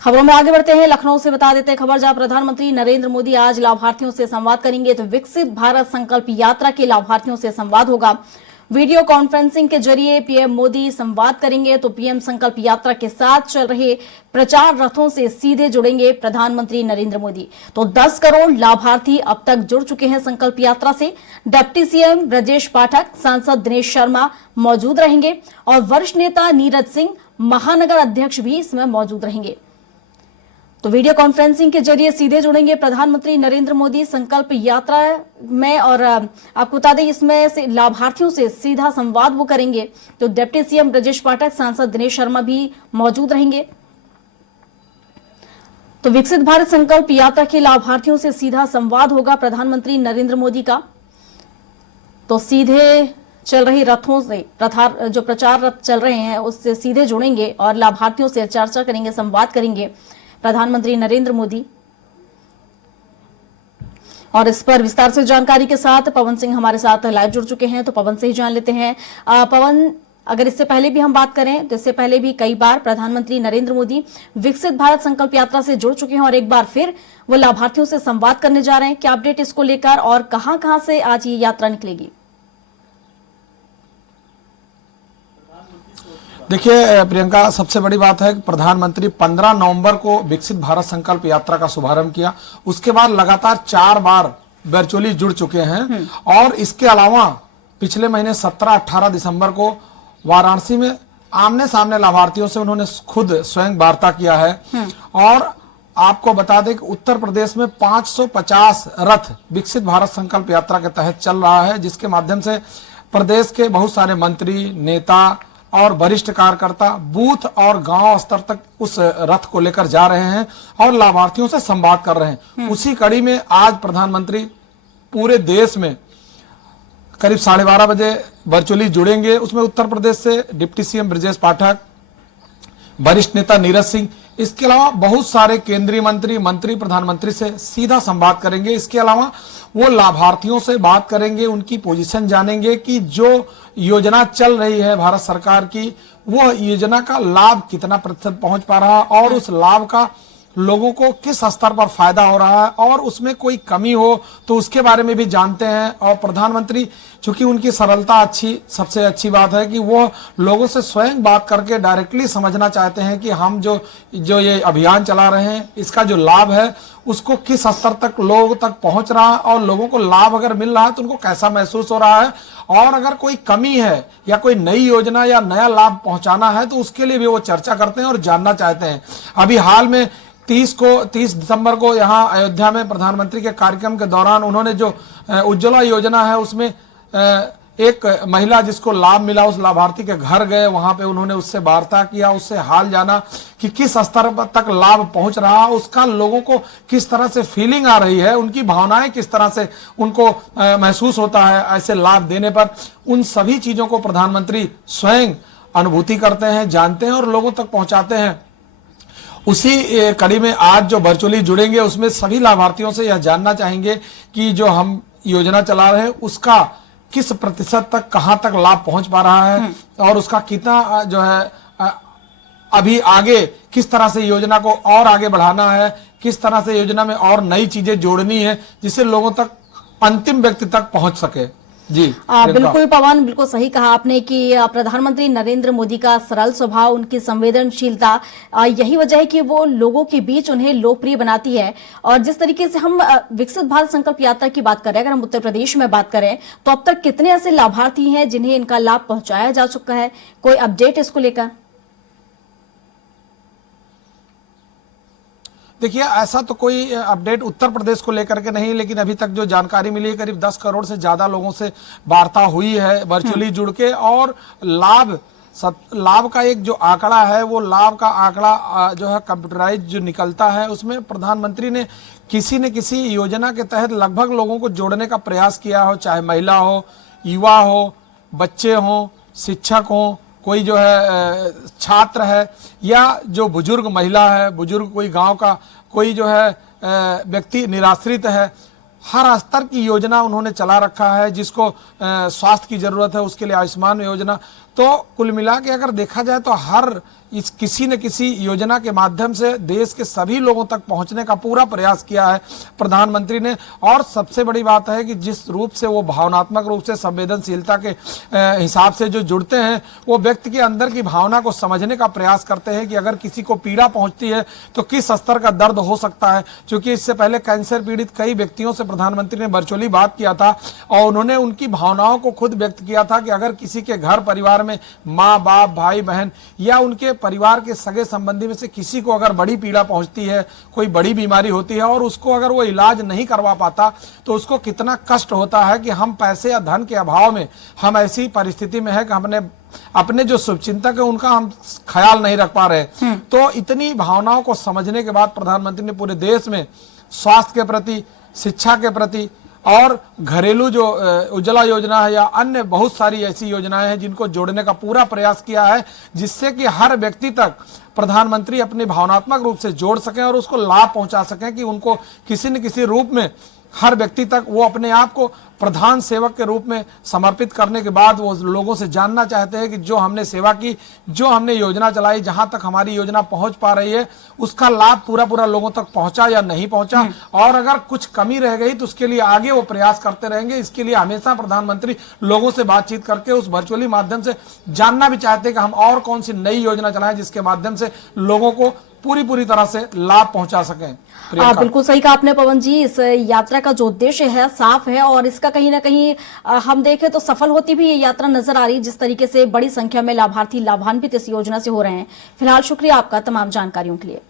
खबरों में आगे बढ़ते हैं। लखनऊ से बता देते हैं खबर, जहां प्रधानमंत्री नरेंद्र मोदी आज लाभार्थियों से संवाद करेंगे। तो विकसित भारत संकल्प यात्रा के लाभार्थियों से संवाद होगा। वीडियो कॉन्फ्रेंसिंग के जरिए पीएम मोदी संवाद करेंगे। तो पीएम संकल्प यात्रा के साथ चल रहे प्रचार रथों से सीधे जुड़ेंगे प्रधानमंत्री नरेंद्र मोदी। तो 10 करोड़ लाभार्थी अब तक जुड़ चुके हैं संकल्प यात्रा से। डिप्टी सीएम ब्रजेश पाठक, सांसद दिनेश शर्मा मौजूद रहेंगे और वरिष्ठ नेता नीरज सिंह, महानगर अध्यक्ष भी इसमें मौजूद रहेंगे। तो वीडियो कॉन्फ्रेंसिंग के जरिए सीधे जुड़ेंगे प्रधानमंत्री नरेंद्र मोदी संकल्प यात्रा में। और आपको बता दें, इसमें से लाभार्थियों से सीधा संवाद वो करेंगे। तो डिप्टी सीएम ब्रजेश पाठक, सांसद दिनेश शर्मा भी मौजूद रहेंगे। तो विकसित भारत संकल्प यात्रा के लाभार्थियों से सीधा संवाद होगा प्रधानमंत्री नरेंद्र मोदी का। तो सीधे चल रही रथों से जो प्रचार रथ चल रहे हैं उससे सीधे जुड़ेंगे और लाभार्थियों से चर्चा करेंगे, संवाद करेंगे प्रधानमंत्री नरेंद्र मोदी। और इस पर विस्तार से जानकारी के साथ पवन सिंह हमारे साथ लाइव जुड़ चुके हैं। तो पवन से ही जान लेते हैं। पवन, अगर इससे पहले भी हम बात करें तो इससे पहले भी कई बार प्रधानमंत्री नरेंद्र मोदी विकसित भारत संकल्प यात्रा से जुड़ चुके हैं और एक बार फिर वो लाभार्थियों से संवाद करने जा रहे हैं। क्या अपडेट इसको लेकर और कहां से आज ये यात्रा निकलेगी? देखिए प्रियंका, सबसे बड़ी बात है कि प्रधानमंत्री 15 नवंबर को विकसित भारत संकल्प यात्रा का शुभारंभ किया। उसके बाद लगातार 4 बार वर्चुअली जुड़ चुके हैं। और इसके अलावा पिछले महीने 17-18 दिसंबर को वाराणसी में आमने सामने लाभार्थियों से उन्होंने खुद स्वयं वार्ता किया है। और आपको बता दें कि उत्तर प्रदेश में 550 रथ विकसित भारत संकल्प यात्रा के तहत चल रहा है, जिसके माध्यम से प्रदेश के बहुत सारे मंत्री, नेता और वरिष्ठ कार्यकर्ता बूथ और गांव स्तर तक उस रथ को लेकर जा रहे हैं और लाभार्थियों से संवाद कर रहे हैं। उसी कड़ी में आज प्रधानमंत्री पूरे देश में करीब 12:30 बजे वर्चुअली जुड़ेंगे। उसमें उत्तर प्रदेश से डिप्टी सीएम ब्रजेश पाठक, वरिष्ठ नेता नीरज सिंह, इसके अलावा बहुत सारे केंद्रीय मंत्री प्रधानमंत्री से सीधा संवाद करेंगे। इसके अलावा वो लाभार्थियों से बात करेंगे, उनकी पोजीशन जानेंगे कि जो योजना चल रही है भारत सरकार की, वो योजना का लाभ कितना प्रतिशत पहुंच पा रहा है और उस लाभ का लोगों को किस स्तर पर फायदा हो रहा है और उसमें कोई कमी हो तो उसके बारे में भी जानते हैं। और प्रधानमंत्री, चूंकि उनकी सरलता सबसे अच्छी बात है कि वो लोगों से स्वयं बात करके डायरेक्टली समझना चाहते हैं कि हम जो ये अभियान चला रहे हैं इसका जो लाभ है उसको किस स्तर तक लोगों तक पहुंच रहा है और लोगों को लाभ अगर मिल रहा है तो उनको कैसा महसूस हो रहा है, और अगर कोई कमी है या कोई नई योजना या नया लाभ पहुंचाना है तो उसके लिए भी वो चर्चा करते हैं और जानना चाहते हैं। अभी हाल में 30 दिसंबर को यहाँ अयोध्या में प्रधानमंत्री के कार्यक्रम के दौरान उन्होंने जो उज्ज्वला योजना है उसमें एक महिला जिसको लाभ मिला उस लाभार्थी के घर गए, वहां पे उन्होंने उससे वार्ता किया, उससे हाल जाना कि किस स्तर तक लाभ पहुंच रहा, उसका लोगों को किस तरह से फीलिंग आ रही है, उनकी भावनाएं किस तरह से उनको महसूस होता है ऐसे लाभ देने पर। उन सभी चीजों को प्रधानमंत्री स्वयं अनुभूति करते हैं, जानते हैं और लोगों तक पहुंचाते हैं। उसी कड़ी में आज जो वर्चुअली जुड़ेंगे उसमें सभी लाभार्थियों से यह जानना चाहेंगे कि जो हम योजना चला रहे हैं उसका किस प्रतिशत तक, कहां तक लाभ पहुंच पा रहा है और उसका कितना जो है अभी आगे किस तरह से योजना को और आगे बढ़ाना है, किस तरह से योजना में और नई चीजें जोड़नी है जिससे लोगों तक, अंतिम व्यक्ति तक पहुंच सके। जी बिल्कुल पवन, बिल्कुल सही कहा आपने कि प्रधानमंत्री नरेंद्र मोदी का सरल स्वभाव, उनकी संवेदनशीलता, यही वजह है कि वो लोगों के बीच उन्हें लोकप्रिय बनाती है। और जिस तरीके से हम विकसित भारत संकल्प यात्रा की बात करें, अगर हम उत्तर प्रदेश में बात करें तो अब तक कितने ऐसे लाभार्थी हैं जिन्हें इनका लाभ पहुंचाया जा चुका है? कोई अपडेट इसको लेकर? देखिए, ऐसा तो कोई अपडेट उत्तर प्रदेश को लेकर के नहीं, लेकिन अभी तक जो जानकारी मिली है करीब 10 करोड़ से ज्यादा लोगों से वार्ता हुई है वर्चुअली जुड़ के। और लाभ का एक जो आंकड़ा है वो लाभ का आंकड़ा जो है कंप्यूटराइज जो निकलता है उसमें प्रधानमंत्री ने किसी न किसी योजना के तहत लगभग लोगों को जोड़ने का प्रयास किया हो, चाहे महिला हो, युवा हो, बच्चे हो, शिक्षक हो, कोई जो है छात्र है या जो बुजुर्ग महिला है, बुजुर्ग कोई गांव का कोई जो है व्यक्ति निराश्रित है, हर स्तर की योजना उन्होंने चला रखा है। जिसको स्वास्थ्य की जरूरत है उसके लिए आयुष्मान योजना। तो कुल मिला के अगर देखा जाए तो हर इस किसी न किसी योजना के माध्यम से देश के सभी लोगों तक पहुंचने का पूरा प्रयास किया है प्रधानमंत्री ने। और सबसे बड़ी बात है कि जिस रूप से वो भावनात्मक रूप से संवेदनशीलता के हिसाब से जो जुड़ते हैं, वो व्यक्ति के अंदर की भावना को समझने का प्रयास करते हैं कि अगर किसी को पीड़ा पहुंचती है तो किस स्तर का दर्द हो सकता है। क्योंकि इससे पहले कैंसर पीड़ित कई व्यक्तियों से प्रधानमंत्री ने वर्चुअली बात किया था और उन्होंने उनकी भावनाओं को खुद व्यक्त किया था कि अगर किसी के घर परिवार में माँ बाप भाई बहन या उनके परिवार के सगे संबंधी में से किसी को अगर बड़ी पीड़ा पहुंचती है, कोई बड़ी बीमारी होती है और उसको अगर वो इलाज नहीं करवा पाता तो उसको कितना कष्ट होता है कि हम पैसे या धन के अभाव में हम ऐसी परिस्थिति में है कि हमने अपने जो शुभचिंतक है उनका हम ख्याल नहीं रख पा रहे। तो इतनी भावनाओं को समझने के बाद प्रधानमंत्री ने पूरे देश में स्वास्थ्य के प्रति, शिक्षा के प्रति और घरेलू जो उज्ज्वला योजना है या अन्य बहुत सारी ऐसी योजनाएं हैं जिनको जोड़ने का पूरा प्रयास किया है, जिससे कि हर व्यक्ति तक प्रधानमंत्री अपने भावनात्मक रूप से जोड़ सकें और उसको लाभ पहुंचा सकें कि उनको किसी न किसी रूप में हर व्यक्ति तक वो अपने आप को प्रधान सेवक के रूप में समर्पित करने के बाद वो लोगों से जानना चाहते हैं कि जो हमने सेवा की, जो हमने योजना चलाई, जहां तक हमारी योजना पहुंच पा रही है उसका लाभ पूरा लोगों तक पहुंचा या नहीं पहुंचा, और अगर कुछ कमी रह गई तो उसके लिए आगे वो प्रयास करते रहेंगे। इसके लिए हमेशा प्रधानमंत्री लोगों से बातचीत करके उस वर्चुअली माध्यम से जानना भी चाहते हैं कि हम और कौन सी नई योजना चलाएं जिसके माध्यम से लोगों को पूरी तरह से लाभ पहुंचा सकें। बिल्कुल सही कहा आपने पवन जी। इस यात्रा का जो उद्देश्य है साफ है और इसका कहीं ना कहीं हम देखें तो सफल होती भी ये यात्रा नजर आ रही है, जिस तरीके से बड़ी संख्या में लाभार्थी लाभान्वित इस योजना से हो रहे हैं। फिलहाल शुक्रिया आपका तमाम जानकारियों के लिए।